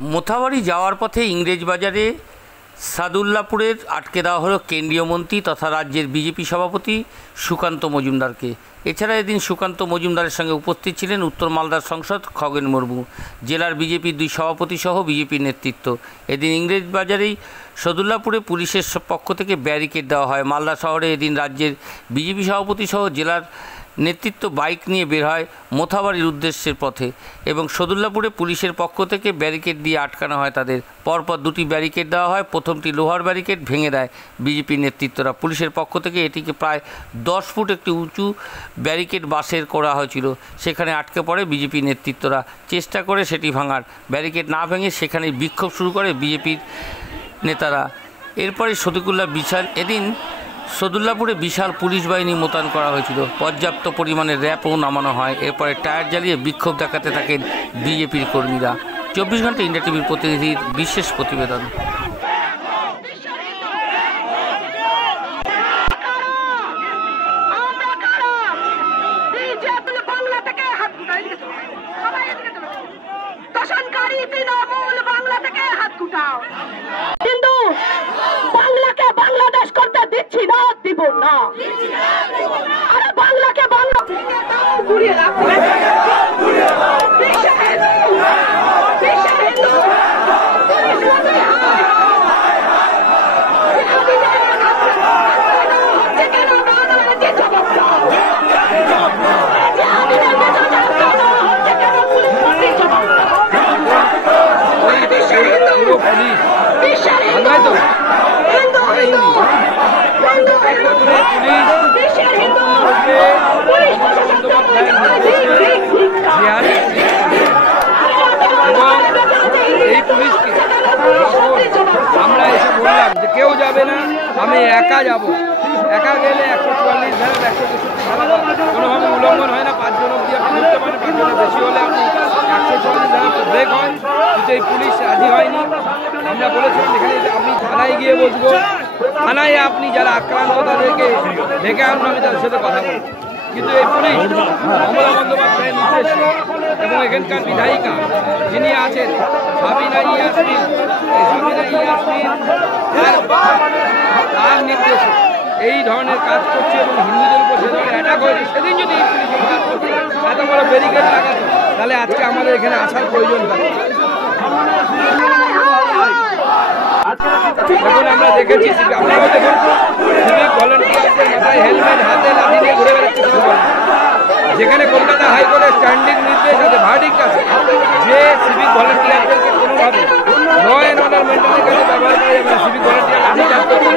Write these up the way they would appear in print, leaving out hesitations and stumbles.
মোথাবাড়ি যাওয়ার পথে ইংরেজবাজারে সাদুল্লাপুরের আটকে দেওয়া হলো কেন্দ্রীয় মন্ত্রী তথা রাজ্যের বিজেপি সভাপতি সুকান্ত মজুমদারকে। এছাড়া এদিন সুকান্ত মজুমদারের সঙ্গে উপস্থিত ছিলেন উত্তর মালদার সাংসদ খগেন মুর্মু, জেলার বিজেপির দুই সভাপতি সহ বিজেপির নেতৃত্ব। এদিন ইংরেজবাজারেই সাদুল্লাপুরে পুলিশের পক্ষ থেকে ব্যারিকেড দেওয়া হয়। মালদা শহরে এদিন রাজ্যের বিজেপি সভাপতি সহ জেলার নেতৃত্ব বাইক নিয়ে বের হয় মোথাবাড়ির উদ্দেশ্যের পথে এবং সাদুল্লাপুরে পুলিশের পক্ষ থেকে ব্যারিকেড দিয়ে আটকানো হয় তাদের। পরপর দুটি ব্যারিকেড দেওয়া হয়। প্রথমটি লোহার ব্যারিকেড ভেঙে দেয় বিজেপির নেতৃত্বরা। পুলিশের পক্ষ থেকে এটিকে প্রায় 10 ফুট একটি উঁচু ব্যারিকেড বাঁশের করা হয়েছিল, সেখানে আটকে পড়ে বিজেপি নেতৃত্বরা। চেষ্টা করে সেটি ভাঙার, ব্যারিকেড না ভেঙে সেখানে বিক্ষোভ শুরু করে বিজেপির নেতারা। এরপরে এদিন সাদুল্লাপুরে বিশাল পুলিশ বাহিনী মোতায়েন করা হয়েছিল, পর্যাপ্ত পরিমাণে র্যাপও নামানো হয়। এরপরে টায়ার জ্বালিয়ে বিক্ষোভ দেখাতে থাকেন বিজেপির কর্মীরা। 24 ঘন্টা ইন্ডিয়া টিভির প্রতিনিধির বিশেষ প্রতিবেদন। কিন্তু বাংলাকে বাংলাদেশ করতে দিচ্ছি না, দিব না। আরে বাংলাকে বাংলা ঘুরিয়ে রাখো। আমরা এসে বললাম যে কেউ যাবে না, আমি একা যাব। একা গেলে 144 ধারা 163 ধারা কোনোভাবে উল্লঙ্ঘন হয় না। 5 জন অব্দি আপনি ঢুকতে পারেন, 5 জনের বেশি হলে আপনি 144 ধারা ব্রেক হয়, কিন্তু এই পুলিশ রাজি হয়নি। আমরা বলেছিলাম এখানে আপনি থানায় গিয়ে বসবো, থানায় আপনি যারা আক্রান্ত তাদেরকে ডেকে আনুন, আমি তাদের সাথে কথা বলব। কিন্তু এই পুলিশ মমতা বন্দ্যোপাধ্যায়ের নির্দেশে এবং এখানকার বিধায়িকা যিনি আছেন সাবিনা ইয়াসমিন তার নির্দেশে এই ধরনের কাজ করছে এবং হিন্দুদের উপর যে ধরনের অ্যাটাক হয়েছে, সেদিন যদি এত বড় ব্যারিকেড লাগাতো তাহলে আজকে আমাদের এখানে আসার প্রয়োজন থাকে। এখন আমরা দেখেছি আপনারাও দেখুন সিভিক ভলেন্টিয়ারদের মাথায় হেলমেট, হাতে লাঠি নিয়ে ঘুরে বেড়াচ্ছে। যেখানে কলকাতা হাইকোর্টের স্ট্যান্ডিং নির্দেশ আছে, ভার্ডিক্ট আছে যে সিভিক ভলেন্টিয়ারদেরকে কোনোভাবে ল অ্যান্ড অর্ডার মেনটেনের কাছে ব্যবহার করা যাবে না। সিভিক ভলেন্টিয়ার লাঠি চালাতে পারে,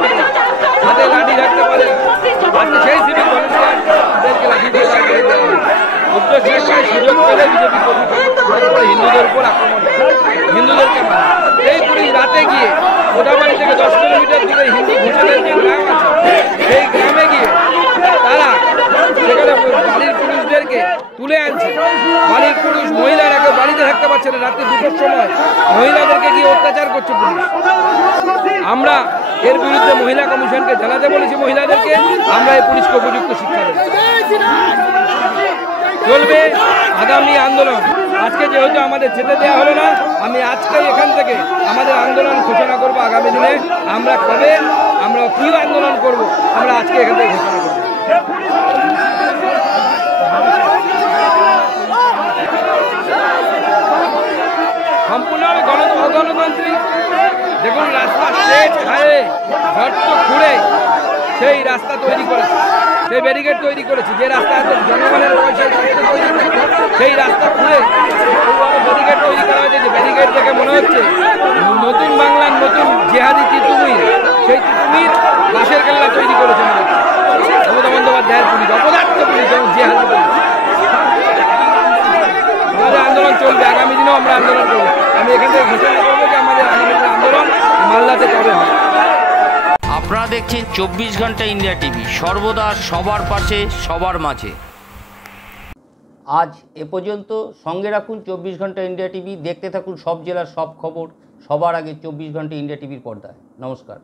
হাতে লাঠি থাকতে পারে, আজকে সেই সিভিক ভলেন্টিয়ারদেরকে লাঠি দিয়ে উদ্দেশ্যের সুযোগ পেলে বিজেপি হিন্দুদের উপর আক্রমণ, হিন্দুদেরকে এই পুলিশ রাতে গিয়ে মোথাবাড়ি থেকে 10 কিলোমিটার দূরে হিন্দু ঘোষণের যে গ্রাম আছে সেই গ্রামে গিয়ে তারা সেখানে বাড়ির পুরুষদেরকে তুলে আনছে। বাড়ির পুরুষ মহিলারা কেউ বাড়িতে থাকতে পারছে না, রাত্রি 2টোর সময় মহিলাদেরকে গিয়ে অত্যাচার করছে পুলিশ। আমরা এর বিরুদ্ধে মহিলা কমিশনকে জানাতে বলেছি, মহিলাদেরকে আমরা এই পুলিশকে উপযুক্ত শিক্ষা দেব। চলবে আগামী আন্দোলন। আজকে যেহেতু আমাদের যেতে দেওয়া হলো না, আমি আজকেই এখান থেকে আমাদের আন্দোলন ঘোষণা করব। আগামী দিনে আমরা কবে আমরা কি আন্দোলন করব আমরা আজকে এখান থেকে ঘোষণা করব। সম্পূর্ণভাবে অগণতান্ত্রিক। দেখুন রাস্তা স্ট্রেট হাইওয়ে গর্ত খুঁড়ে সেই রাস্তা তৈরি করেছে, সেই ব্যারিকেড তৈরি করেছে। যে রাস্তা এত জনগণের পয়সায় সেই রাস্তা খুঁড়ে ব্যারিকেড তৈরি করা হয়েছে। যে ব্যারিকেড দেখে মনে হচ্ছে নতুন বাংলার নতুন জেহাদি তিতুমির, সেই তিতুমির বাঁশের কেল্লা তৈরি করেছে মমতা বন্দ্যোপাধ্যায়ের পুলিশ, অপদার্থ পুলিশ এবং জেহাদি পুলিশ। আমাদের আন্দোলন চলবে, আগামী দিনেও আমরা আন্দোলন করব। আমি এখান থেকে ঘোষণা করবো যে আমাদের আগামী আন্দোলন মালদাতে কবে হবে। আপনারা দেখছেন 24 ঘন্টা ইন্ডিয়া টিভি, সর্বদা সবার পাশে সবার মাঝে। আজ এ পর্যন্ত। সঙ্গে রাখুন 24 ঘন্টা ইন্ডিয়া টিভি। দেখতে থাকুন সব জেলার সব খবর সবার আগে 24 ঘন্টা ইন্ডিয়া টিভির পর্দায়। নমস্কার।